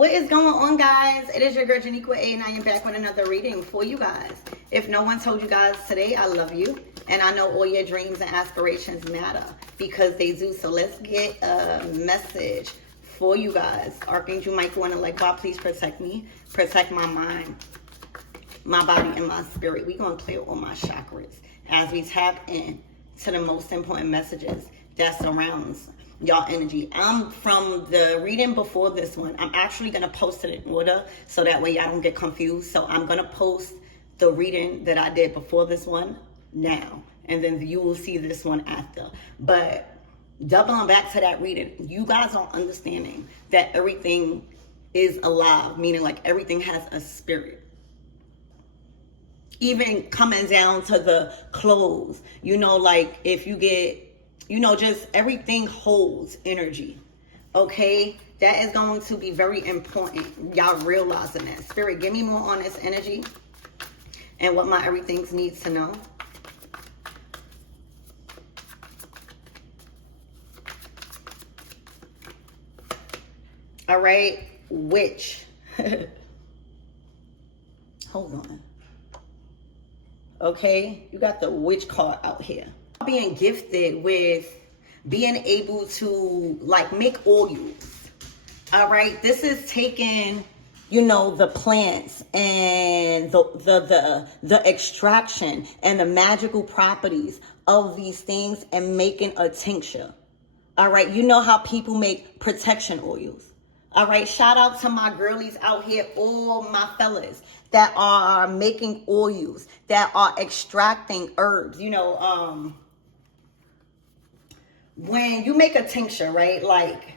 What is going on, guys? It is your girl Janiqua A, and I am back with another reading for you guys. If no one told you guys today, I love you, and I know all your dreams and aspirations matter, because they do. So let's get a message for you guys. Archangel Michael and Elect God, please protect me, protect my mind, my body, and my spirit. We're going to clear all my chakras as we tap in to the most important messages that surrounds y'all energy. I'm from the reading before this one. I'm actually going to post it in order so that way y'all don't get confused. So I'm going to post the reading that I did before this one now, and then you will see this one after. But doubling back to that reading, you guys are understanding that everything is alive, meaning like everything has a spirit. Even coming down to the clothes, you know, like if you get, you know, just everything holds energy. Okay, that is going to be very important. Y'all realizing that. Spirit, give me more on this energy and what my everything needs to know. All right, witch. Hold on. Okay, you got the witch card out here. Being gifted with being able to like make oils. All right, this is taking, you know, the plants and the extraction and the magical properties of these things and making a tincture. All right, you know how people make protection oils. All right, shout out to my girlies out here, all my fellas that are making oils, that are extracting herbs. You know, when you make a tincture, right, like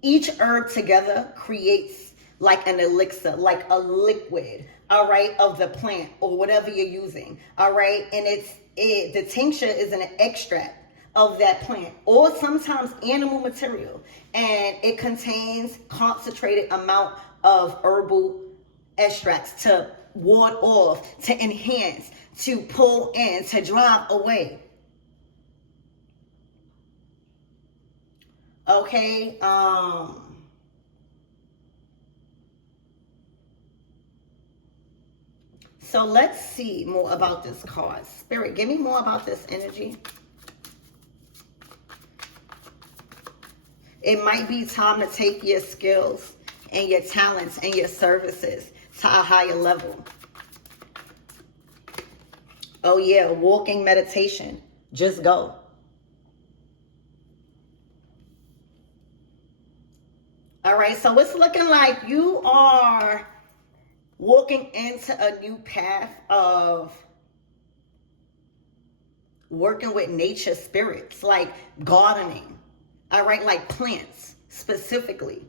each herb together creates like an elixir, like a liquid, all right, of the plant or whatever you're using, all right, and the tincture is an extract of that plant or sometimes animal material, and it contains concentrated amount of herbal extracts to ward off, to enhance, to pull in, to drive away. Okay, so let's see more about this card. Spirit, give me more about this energy. It might be time to take your skills and your talents and your services to a higher level. Oh yeah, walking meditation. Just go. All right, so it's looking like you are walking into a new path of working with nature spirits, like gardening. All right, like plants specifically.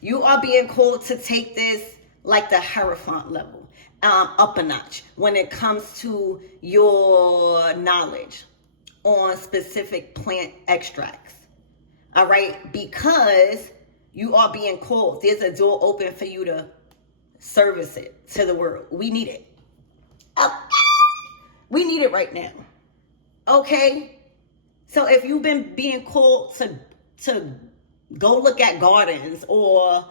You are being called to take this like the Hierophant level, up a notch when it comes to your knowledge on specific plant extracts. All right, because you are being called. There's a door open for you to service it to the world. We need it. We need it right now. Okay, so if you've been being called to go look at gardens or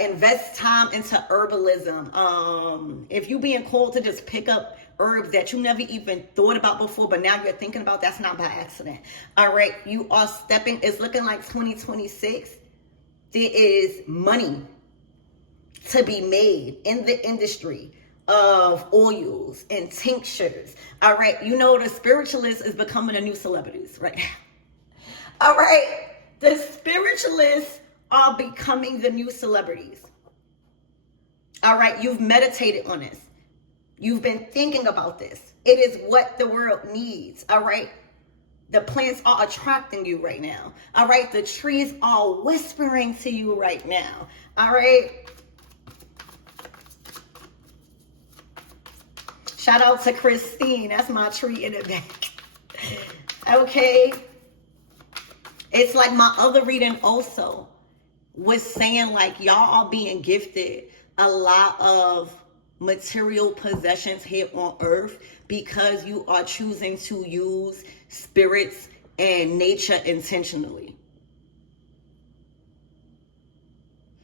invest time into herbalism, if you're being called to just pick up herbs that you never even thought about before, but now you're thinking about, that's not by accident. All right, you are stepping. It's looking like 2026. There is money to be made in the industry of oils and tinctures. All right, you know, the spiritualist is becoming the new celebrities right now. All right, the spiritualists are becoming the new celebrities. All right, you've meditated on this. You've been thinking about this. It is what the world needs. All right, the plants are attracting you right now. All right, the trees are whispering to you right now. All right. Shout out to Christine. That's my tree in the back. Okay. It's like my other reading also was saying like y'all are being gifted a lot of material possessions here on earth because you are choosing to use spirits and nature intentionally.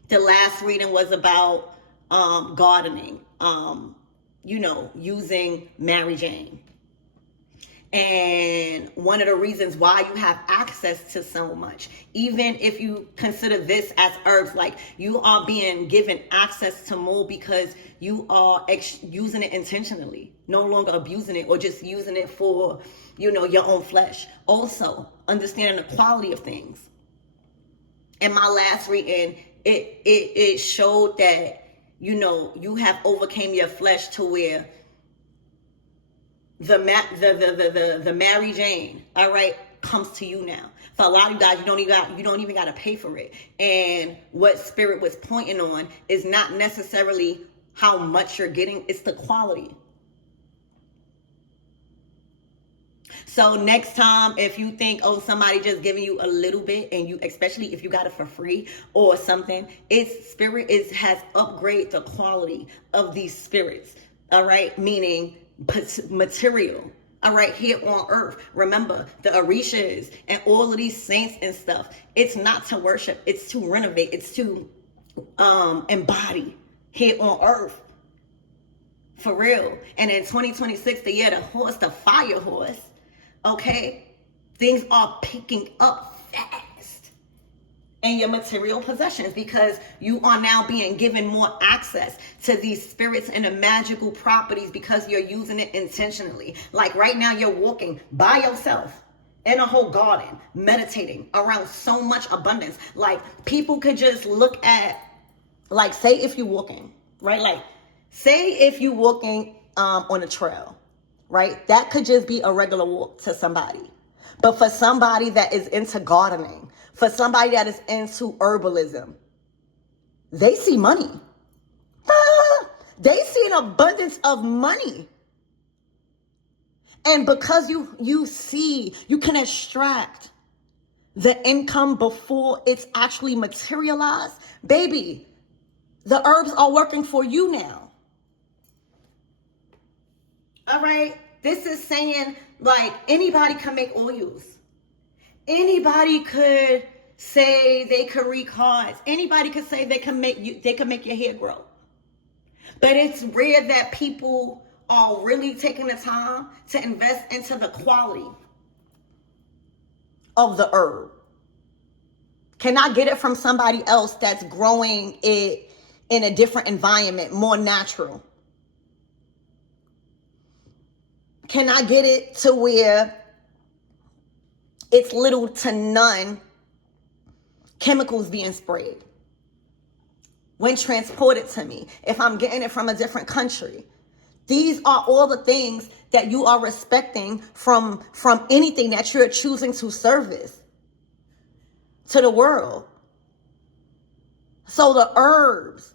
The last reading was about gardening, using Mary Jane. And one of the reasons why you have access to so much, even if you consider this as herbs, like you are being given access to more because you are using it intentionally, no longer abusing it or just using it for, your own flesh. Also, understanding the quality of things. In my last reading, it showed that, you have overcame your flesh to where the Mary Jane, all right, comes to you now. For a lot of you guys, you don't even got to pay for it. And what Spirit was pointing on is not necessarily how much you're getting, it's the quality. So next time, if you think, somebody just giving you a little bit, and you, especially if you got it for free or something, Spirit has upgraded the quality of these spirits, all right, meaning material, all right, here on earth. Remember, the Orishas and all of these saints and stuff, it's not to worship, it's to renovate, it's to embody here on earth, for real. And in 2026, the year of the horse, the fire horse, okay, things are picking up fast in your material possessions because you are now being given more access to these spirits and the magical properties because you're using it intentionally. Like right now, you're walking by yourself in a whole garden, meditating around so much abundance. Like people could just look at, like, say if you're walking, right? Like say if you're walking on a trail, right? That could just be a regular walk to somebody. But for somebody that is into gardening, for somebody that is into herbalism, they see money. They see an abundance of money. And because you see, you can extract the income before it's actually materialized, baby, the herbs are working for you now. All right? This is saying, like, anybody can make oils. Anybody could say they could read cards. Anybody could say they can make your hair grow. But it's rare that people are really taking the time to invest into the quality of the herb. Can I get it from somebody else that's growing it in a different environment, more natural? Can I get it to where it's little to none chemicals being sprayed when transported to me, if I'm getting it from a different country? These are all the things that you are respecting from anything that you're choosing to service to the world. So the herbs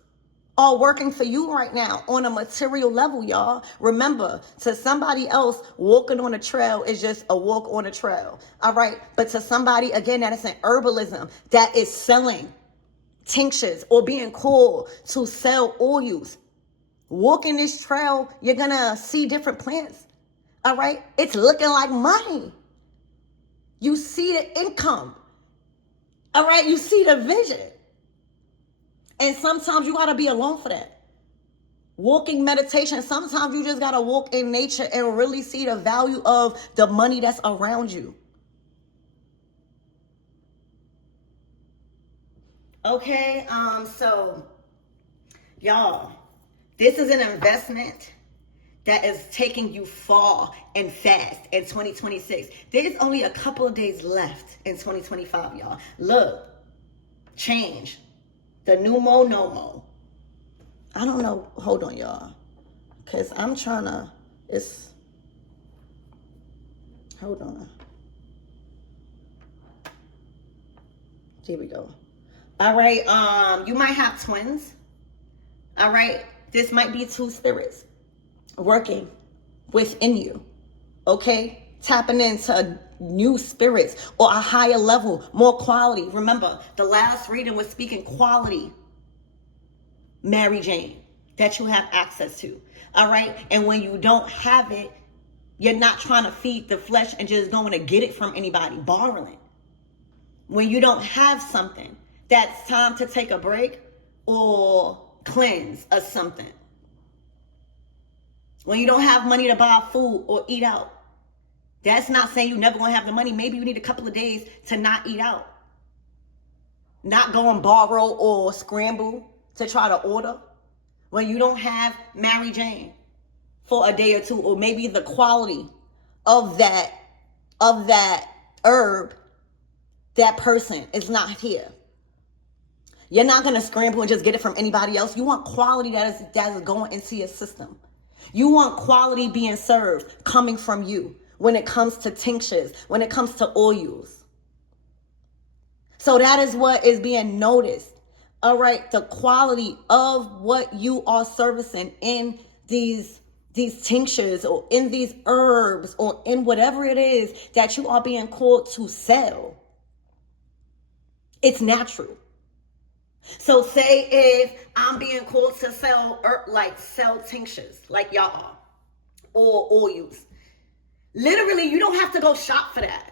are working for you right now on a material level, y'all. Remember, to somebody else, walking on a trail is just a walk on a trail, all right? But to somebody, again, that is an herbalism, that is selling tinctures or being called to sell oils, walking this trail, you're going to see different plants, all right? It's looking like money. You see the income, all right? You see the vision. And sometimes you got to be alone for that. Walking meditation, sometimes you just got to walk in nature and really see the value of the money that's around you. Okay, so y'all, this is an investment that is taking you far and fast in 2026. There's only a couple of days left in 2025, y'all. Look, change. The new mo, no mo. I don't know. Hold on, y'all. Because I'm trying to, hold on. Here we go. All right. You might have twins. All right. This might be two spirits working within you. Okay. Tapping into new spirits or a higher level, more quality. Remember, the last reading was speaking quality Mary Jane that you have access to. All right. And when you don't have it, You're not trying to feed the flesh and just going to get it from anybody, borrowing. When you don't have something, that's time to take a break or cleanse or something. When you don't have money to buy food or eat out, that's not saying you're never going to have the money. Maybe you need a couple of days to not eat out. Not go and borrow or scramble to try to order. When you don't have Mary Jane for a day or two, or maybe the quality of that herb, that person is not here. You're not going to scramble and just get it from anybody else. You want quality that is going into your system. You want quality being served coming from you when it comes to tinctures, when it comes to oils. So that is what is being noticed. All right, the quality of what you are servicing in these tinctures or in these herbs or in whatever it is that you are being called to sell. It's natural. So say if I'm being called to sell tinctures like y'all are, or oils. Literally, you don't have to go shop for that.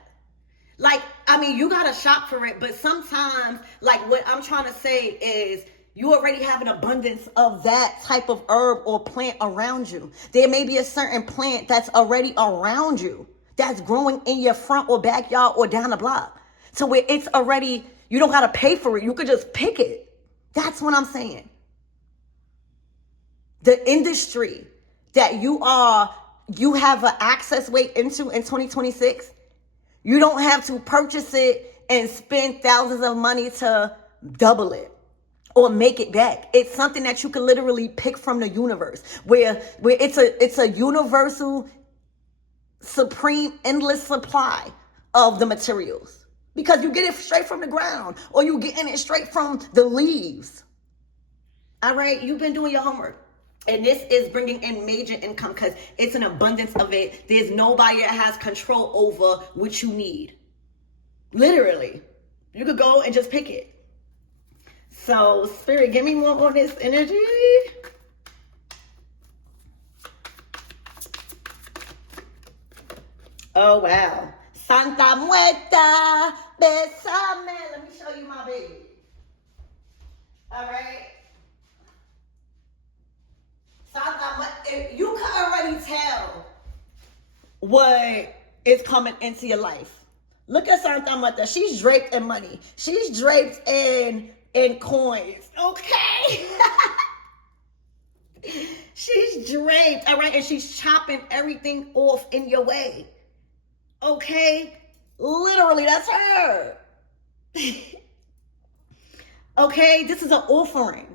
You got to shop for it, but sometimes, what I'm trying to say is you already have an abundance of that type of herb or plant around you. There may be a certain plant that's already around you that's growing in your front or backyard or down the block. So where it's already, you don't got to pay for it. You could just pick it. That's what I'm saying. The industry that you have an access way into in 2026, you don't have to purchase it and spend thousands of money to double it or make it back. It's something that you can literally pick from the universe, where it's a universal, supreme, endless supply of the materials, because you get it straight from the ground or you getting it straight from the leaves. All right, you've been doing your homework. And this is bringing in major income because it's an abundance of it. There's nobody that has control over what you need. Literally. You could go and just pick it. So, Spirit, give me more on this energy. Oh, wow. Santa Muerta, besame. Let me show you my baby. All right. You can already tell what is coming into your life. Look at Santa Muerta. She's draped in money. She's draped in coins. Okay. She's draped, all right, and she's chopping everything off in your way. Okay? Literally, that's her. Okay, this is an offering.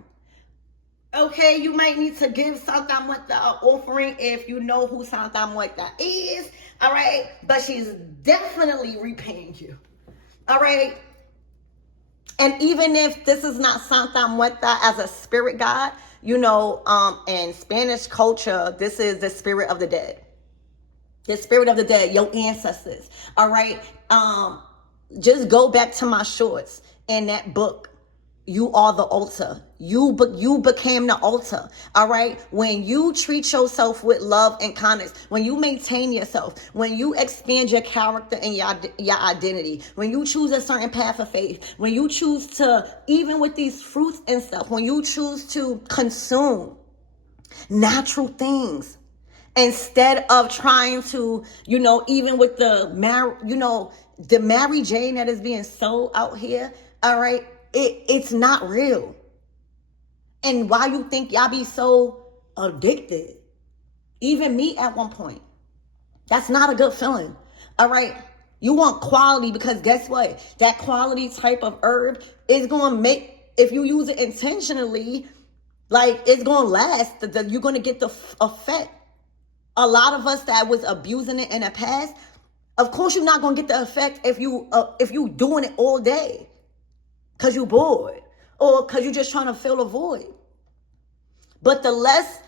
Okay, you might need to give Santa Muerta an offering if you know who Santa Muerta is. All right, but she's definitely repaying you. All right. And even if this is not Santa Muerta as a spirit guide, in Spanish culture, this is the spirit of the dead. The spirit of the dead, your ancestors. All right. Just go back to my shorts in that book. You are the altar. You became the altar. All right. When you treat yourself with love and kindness, when you maintain yourself, when you expand your character and your identity, when you choose a certain path of faith, when you choose to, even with these fruits and stuff, when you choose to consume natural things instead of trying to, even with the Mary Jane that is being sold out here. All right. It's not real. And why you think y'all be so addicted? Even me at one point. That's not a good feeling. All right. You want quality, because guess what? That quality type of herb is going to make, if you use it intentionally, it's going to last. You're going to get the effect. A lot of us that was abusing it in the past, of course you're not going to get the effect if you doing it all day. Because you're bored or because you're just trying to fill a void. But the less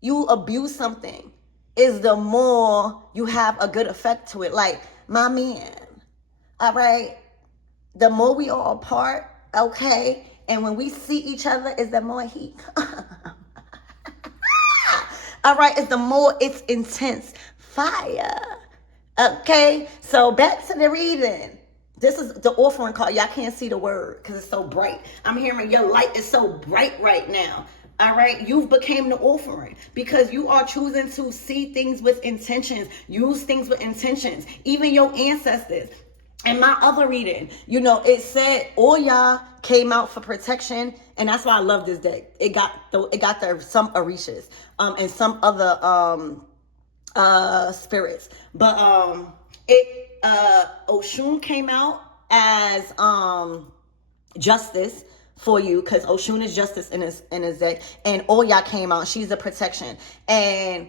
you abuse something is the more you have a good effect to it. Like my man, all right? The more we are apart, okay? And when we see each other is the more he... all right? It's the more it's intense. fire. Okay, so back to the reading. This is the offering card. Y'all can't see the word because it's so bright. I'm hearing your light is so bright right now. All right, you've became the offering because you are choosing to see things with intentions, use things with intentions. Even your ancestors. In my other reading, it said all y'all came out for protection, and that's why I love this deck. It got some Orishas, and some other spirits, but Oshun came out as justice for you, because Oshun is justice in his deck, and all y'all came out. She's a protection, and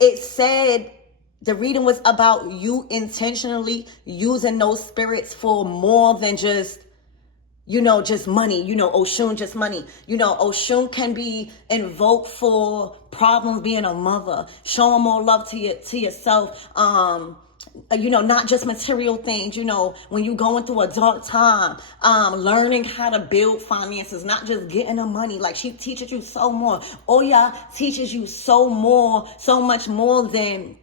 it said the reading was about you intentionally using those spirits for more than just just money, Oshun, just money. Oshun can be invoked for problems, being a mother, showing more love to yourself, not just material things, when you're going through a dark time, learning how to build finances, not just getting the money. Like, she teaches you so more. Oya teaches you so much more than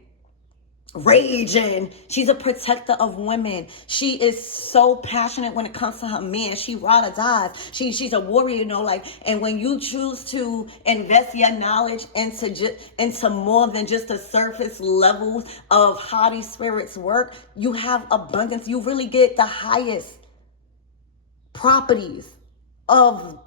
rage, and she's a protector of women. She is so passionate when it comes to her man. She ride or dies. She's a warrior, and when you choose to invest your knowledge into more than just the surface levels of how these spirits work, you have abundance. You really get the highest properties of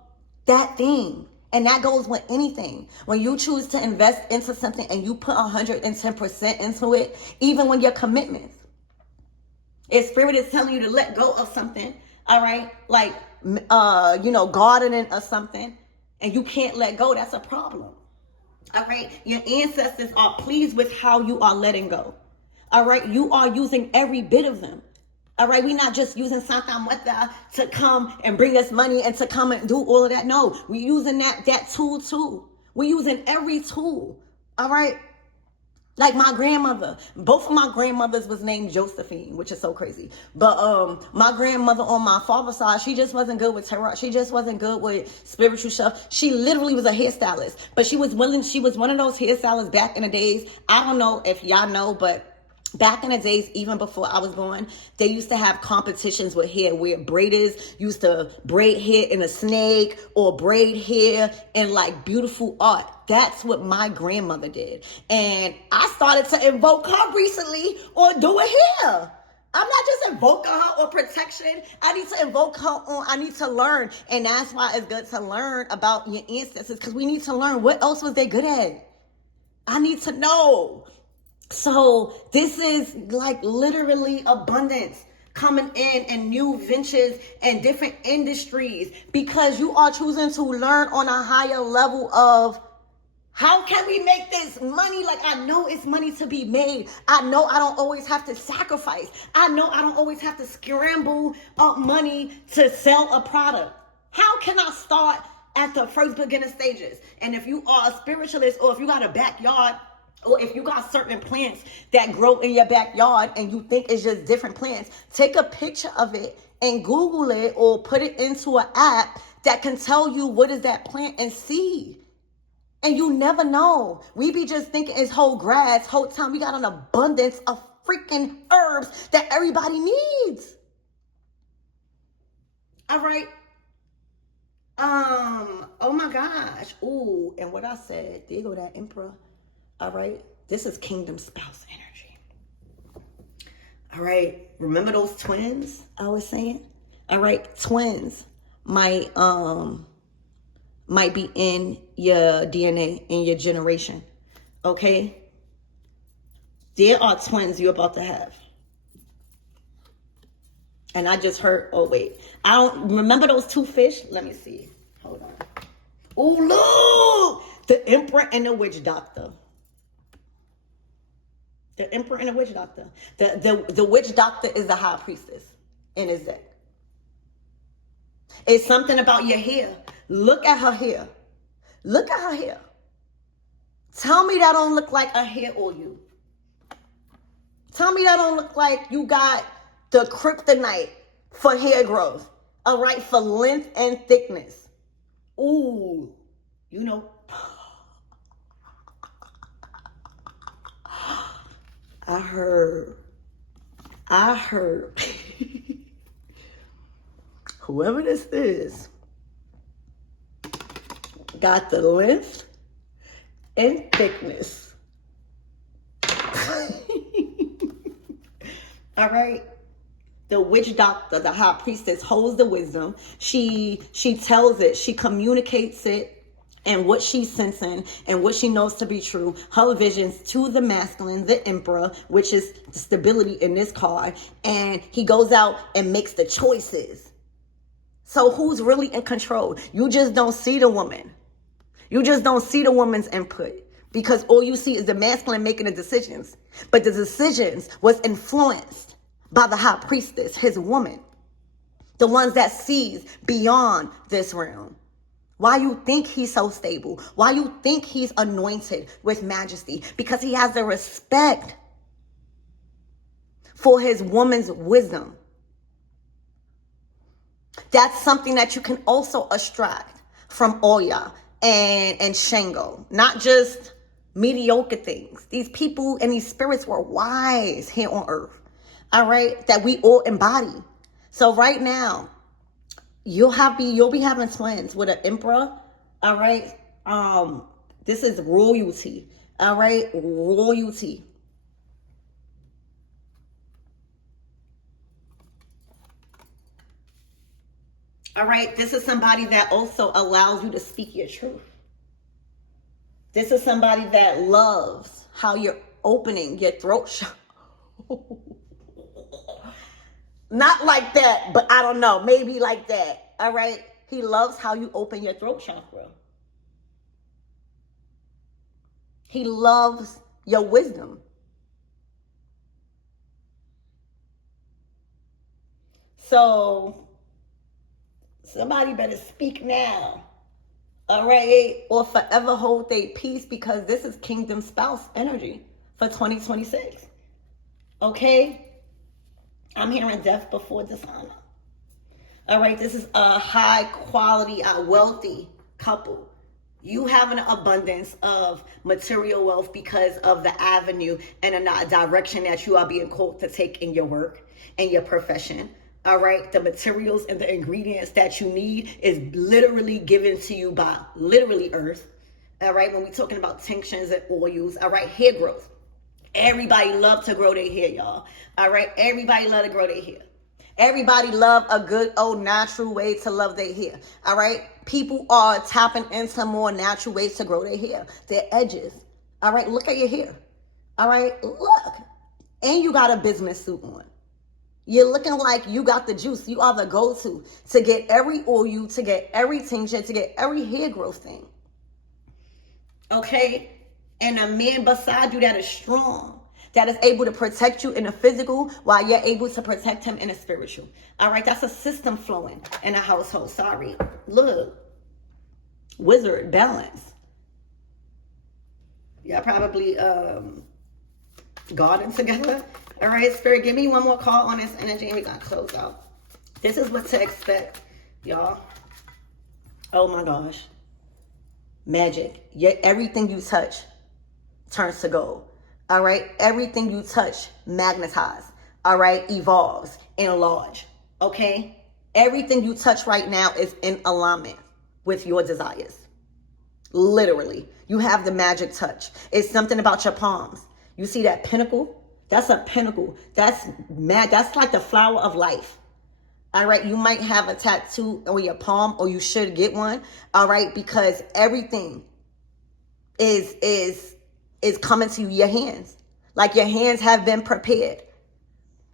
that thing. And that goes with anything. When you choose to invest into something and you put 110% into it, even when your commitments, if spirit is telling you to let go of something, all right, like, gardening or something, and you can't let go, that's a problem. All right, your ancestors are pleased with how you are letting go. All right, you are using every bit of them. All right, we're not just using Santa Muerta to come and bring us money and to come and do all of that. No, we're using that tool too. We're using every tool. All right. Like my grandmother, both of my grandmothers was named Josephine, which is so crazy. But my grandmother on my father's side, she just wasn't good with tarot. She just wasn't good with spiritual stuff. She literally was a hairstylist, but she was one of those hairstylists back in the days. I don't know if y'all know, but back in the days, even before I was born, they used to have competitions with hair where braiders used to braid hair in a snake or braid hair in like beautiful art. That's what my grandmother did. And I started to invoke her recently on doing hair. I'm not just invoking her or protection. I need to invoke her on, I need to learn. And that's why it's good to learn about your ancestors, because we need to learn what else was they good at. I need to know. So this is like literally abundance coming in and new ventures and different industries, because you are choosing to learn on a higher level of how can we make this money? Like, I know it's money to be made. I know I don't always have to sacrifice. I know I don't always have to scramble up money to sell a product. How can I start at the first beginner stages? And if you are a spiritualist, or if you got a backyard, or if you got certain plants that grow in your backyard and you think it's just different plants, take a picture of it and Google it, or put it into an app that can tell you what is that plant and see. And you never know. We be just thinking it's whole grass, whole time. We got an abundance of freaking herbs that everybody needs. All right. Oh my gosh. Ooh, and what I said, there go that emperor. All right, this is kingdom spouse energy. All right, remember those twins I was saying? All right, twins might be in your DNA, in your generation. Okay, there are twins you're about to have. And I just heard, oh wait, I don't remember those two fish. Let me see. Hold on. Oh look, the emperor and the witch doctor. The emperor and the witch doctor. The witch doctor is the high priestess in his deck. It's something about your hair. Look at her hair. Look at her hair. Tell me that don't look like a hair oil. Tell me that don't look like you got the kryptonite for hair growth. All right, for length and thickness. Ooh, I heard whoever this is got the length and thickness. All right. The witch doctor, the high priestess, holds the wisdom. She tells it, she communicates it, and what she's sensing and what she knows to be true. Her visions to the masculine, the emperor, which is the stability in this card. And he goes out and makes the choices. So who's really in control? You just don't see the woman. You just don't see the woman's input, because all you see is the masculine making the decisions. But the decisions was influenced by the high priestess, his woman. The ones that sees beyond this realm. Why you think he's so stable? Why you think he's anointed with majesty? Because he has the respect for his woman's wisdom. That's something that you can also extract from Oya and Shango. Not just mediocre things. These people and these spirits were wise here on earth. All right? That we all embody. So right now, you'll be having twins with an emperor. All right? This is royalty. All right? Royalty. All right? This is somebody that also allows you to speak your truth. This is somebody that loves how you're opening your throat chakra. Not like that, but I don't know. Maybe like that. All right? He loves how you open your throat chakra. He loves your wisdom. So, somebody better speak now. All right? Or forever hold their peace, because this is kingdom spouse energy for 2026. Okay? I'm hearing death before dishonor. All right, this is a high quality, wealthy couple. You have an abundance of material wealth because of the avenue and a direction that you are being called to take in your work and your profession. All right, the materials and the ingredients that you need is literally given to you by literally earth. All right, when we're talking about tinctures and oils, all right, hair growth. Everybody love to grow their hair, y'all. All right? Everybody love to grow their hair. Everybody love a good old natural way to love their hair. All right? People are tapping into more natural ways to grow their hair. Their edges. All right? Look at your hair. All right? Look. And you got a business suit on. You're looking like you got the juice. You are the go-to to get every oil, to get every tincture, to get every hair growth thing. Okay? And a man beside you that is strong, that is able to protect you in the physical while you're able to protect him in the spiritual. All right, that's a system flowing in a household. Sorry. Look. Wizard balance. Y'all probably garden together. All right, Spirit, give me one more call on this energy and we're going to close out. This is what to expect, y'all. Oh my gosh. Magic. Everything you touch turns to gold. All right? Everything you touch magnetize. All right? Evolves, enlarge. Okay? Everything you touch right now is in alignment with your desires. Literally. You have the magic touch. It's something about your palms. You see that pinnacle? That's a pinnacle. That's mad. That's like the flower of life. All right? You might have a tattoo on your palm, or you should get one. All right? Because everything is coming to your hands. Like your hands have been prepared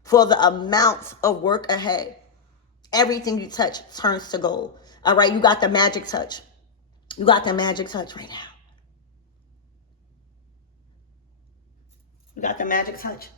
for the amount of work ahead. Everything you touch turns to gold. All right, you got the magic touch. You got the magic touch right now. You got the magic touch.